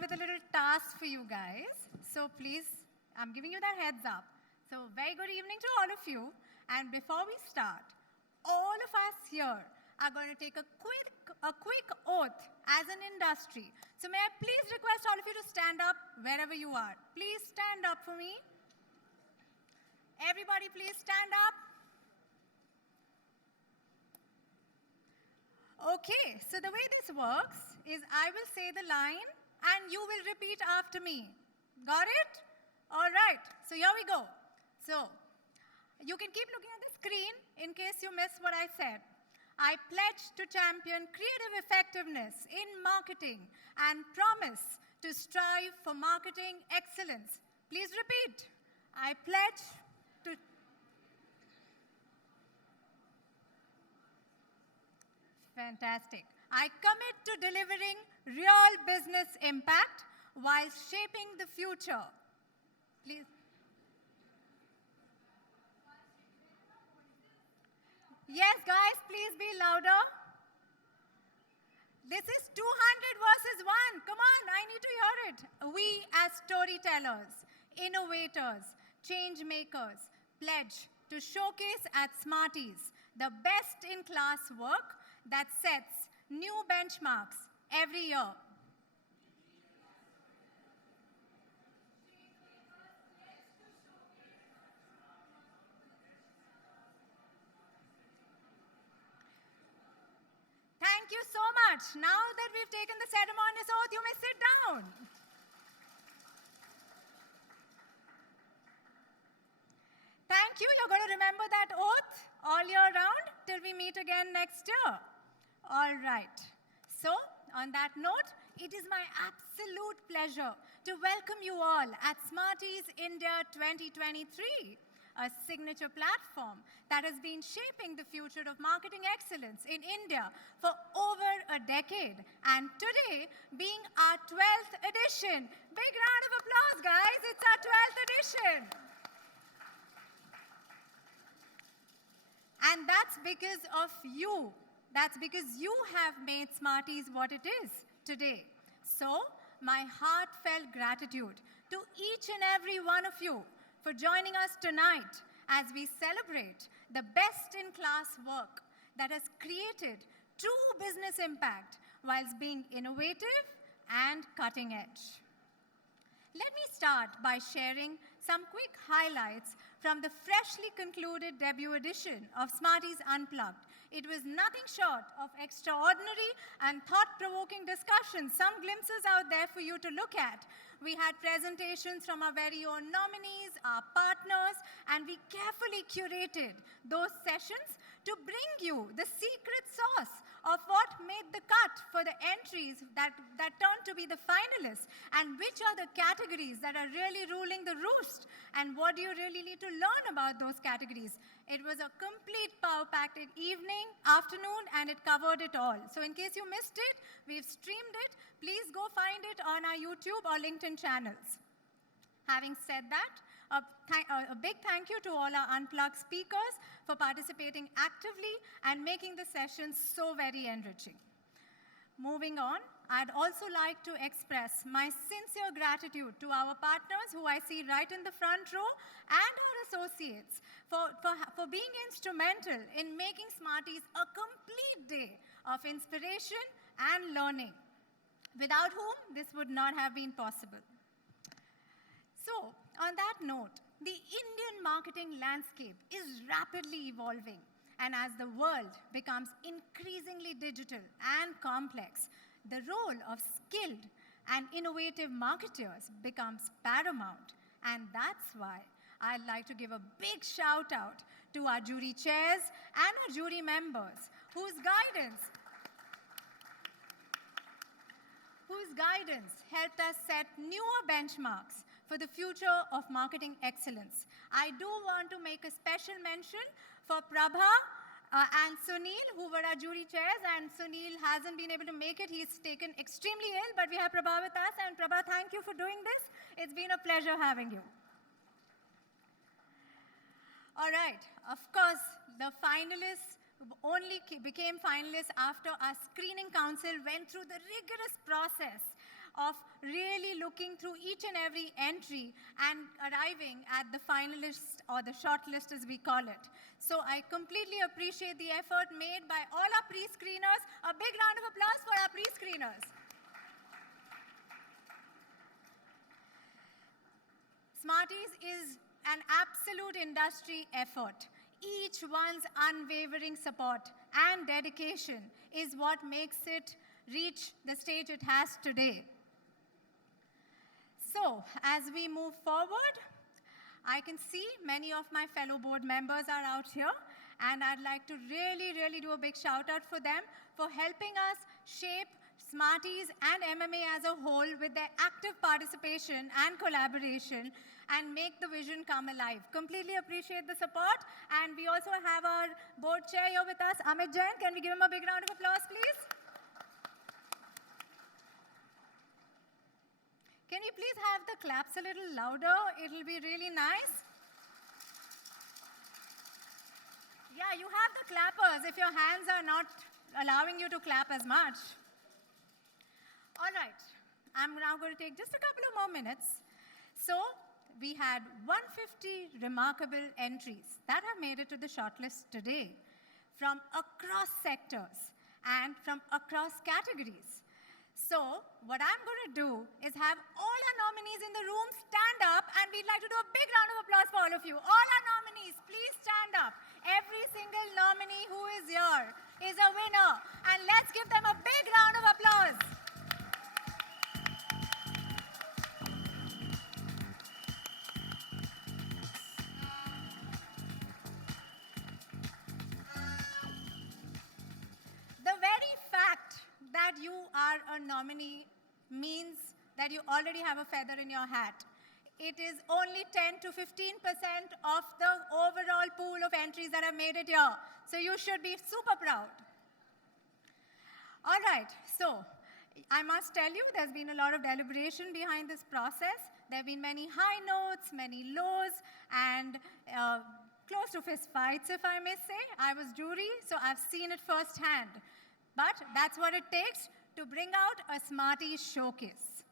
with a little task for you guys. So please, I'm giving you that heads up. So very good evening to all of you. And before we start, all of us here are going to take a quick oath as an industry. So may I please request all of you to stand up wherever you are. Please stand up for me. Everybody please stand up. Okay, so the way this works is I will say the line and you will repeat after me. Got it? All right, so here we go. So, you can keep looking at the screen in case you miss what I said. I pledge to champion creative effectiveness in marketing and promise to strive for marketing excellence. Please repeat. I pledge to... Fantastic. I commit to delivering real business impact while shaping the future. Please. Yes, guys, please be louder. This is 200 versus 1. Come on, I need to hear it. We as storytellers, innovators, change makers, pledge to showcase at Smarties the best-in-class work that sets new benchmarks every year. Thank you so much. Now that we've taken the ceremonious oath, you may sit down. Thank you. You're going to remember that oath all year round till we meet again next year. All right. So, on that note, it is my absolute pleasure to welcome you all at Smarties India 2023, a signature platform that has been shaping the future of marketing excellence in India for over a decade. And today, being our 12th edition. Big round of applause, guys. It's our 12th edition. And that's because of you. That's because you have made Smarties what it is today. So, my heartfelt gratitude to each and every one of you for joining us tonight as we celebrate the best-in-class work that has created true business impact whilst being innovative and cutting edge. Let me start by sharing some quick highlights from the freshly concluded debut edition of Smarties Unplugged. It was nothing short of extraordinary and thought-provoking discussions, some glimpses out there for you to look at. We had presentations from our very own nominees, our partners, and we carefully curated those sessions to bring you the secret sauce of what made the cut for the entries that turned to be the finalists, and which are the categories that are really ruling the roost, and what do you really need to learn about those categories. It was a complete power-packed evening, afternoon, and it covered it all. So in case you missed it, we've streamed it. Please go find it on our YouTube or LinkedIn channels. Having said that, a big thank you to all our Unplugged speakers for participating actively and making the sessions so very enriching. Moving on, I'd also like to express my sincere gratitude to our partners who I see right in the front row and our associates for being instrumental in making Smarties a complete day of inspiration and learning, without whom this would not have been possible. So, on that note, the Indian marketing landscape is rapidly evolving, and as the world becomes increasingly digital and complex, the role of skilled and innovative marketers becomes paramount. And that's why I'd like to give a big shout out to our jury chairs and our jury members whose guidance helped us set newer benchmarks for the future of marketing excellence. I do want to make a special mention for Prabha and Sunil, who were our jury chairs, and Sunil hasn't been able to make it. He's taken extremely ill, but we have Prabha with us, and Prabha, thank you for doing this. It's been a pleasure having you. All right, of course, the finalists only became finalists after our screening council went through the rigorous process of really looking through each and every entry and arriving at the finalists or the shortlist as we call it. So I completely appreciate the effort made by all our pre-screeners. A big round of applause for our pre-screeners. Smarties is an absolute industry effort. Each one's unwavering support and dedication is what makes it reach the stage it has today. So, as we move forward, I can see many of my fellow board members are out here, and I'd like to really do a big shout out for them for helping us shape Smarties and MMA as a whole with their active participation and collaboration and make the vision come alive. Completely appreciate the support. And we also have our board chair here with us, Amit Jain. Can we give him a big round of applause, please? Can we please have the claps a little louder? It'll be really nice. Yeah, you have the clappers if your hands are not allowing you to clap as much. All right, I'm now going to take just a couple of more minutes. So, we had 150 remarkable entries that have made it to the shortlist today from across sectors and from across categories. So, what I'm going to do is have all our nominees in the room stand up, and we'd like to do a big round of applause for all of you. All our nominees, please stand up. Every single nominee who is here is a winner, and let's give them a big round of applause. That you are a nominee means that you already have a feather in your hat. It is only 10 to 15% of the overall pool of entries that have made it here. So you should be super proud. All right, so I must tell you there's been a lot of deliberation behind this process. There have been many high notes, many lows, and close to fist fights, if I may say. I was jury, so I've seen it firsthand. But that's what it takes to bring out a Smarties showcase.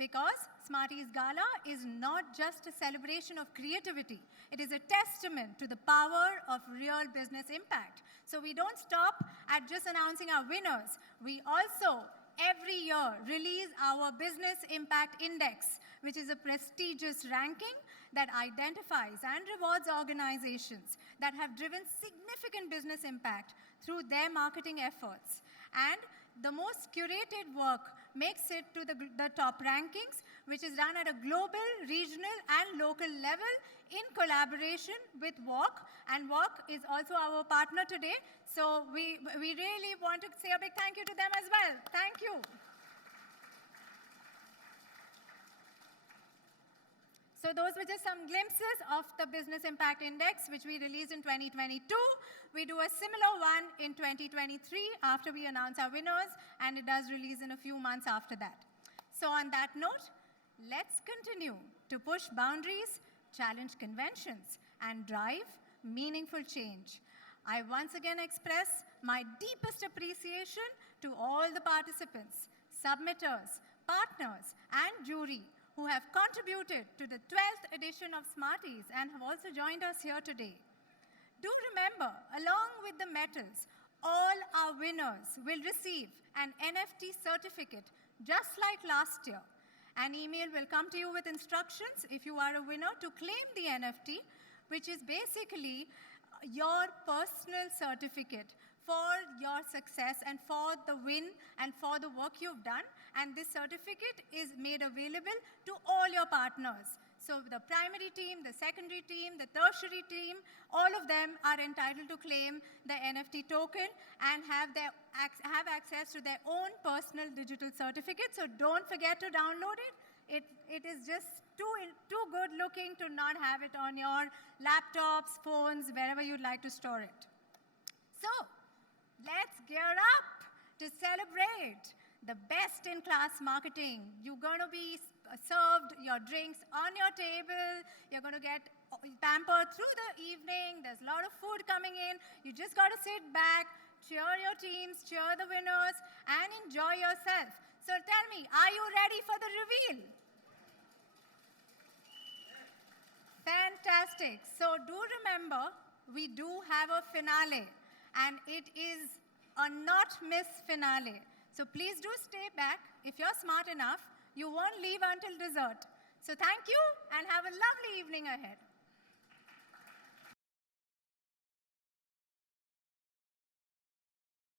Because Smarties Gala is not just a celebration of creativity. It is a testament to the power of real business impact. So we don't stop at just announcing our winners. We also, every year, release our Business Impact Index, which is a prestigious ranking that identifies and rewards organizations that have driven significant business impact through their marketing efforts. And the most curated work makes it to the top rankings, which is done at a global, regional, and local level in collaboration with WALK. And WALK is also our partner today. So we really want to say a big thank you to them as well. Thank you. So those were just some glimpses of the Business Impact Index, which we released in 2022. We do a similar one in 2023 after we announce our winners, and it does release in a few months after that. So on that note, let's continue to push boundaries, challenge conventions, and drive meaningful change. I once again express my deepest appreciation to all the participants, submitters, partners, and jury who have contributed to the 12th edition of Smarties and have also joined us here today. Do remember, along with the medals, all our winners will receive an NFT certificate just like last year. An email will come to you with instructions if you are a winner to claim the NFT, which is basically your personal certificate for your success and for the win and for the work you've done. And this certificate is made available to all your partners. So the primary team, the secondary team, the tertiary team, all of them are entitled to claim the NFT token and have access to their own personal digital certificate. So don't forget to download it. It is just too good looking to not have it on your laptops, phones, wherever you'd like to store it. So let's gear up to celebrate the best-in-class marketing. You're going to be served your drinks on your table. You're going to get pampered through the evening. There's a lot of food coming in. You just got to sit back, cheer your teams, cheer the winners, and enjoy yourself. So tell me, are you ready for the reveal? Fantastic. So do remember, we do have a finale, and it is a not miss finale. So please do stay back. If you're smart enough, you won't leave until dessert. So thank you, and have a lovely evening ahead.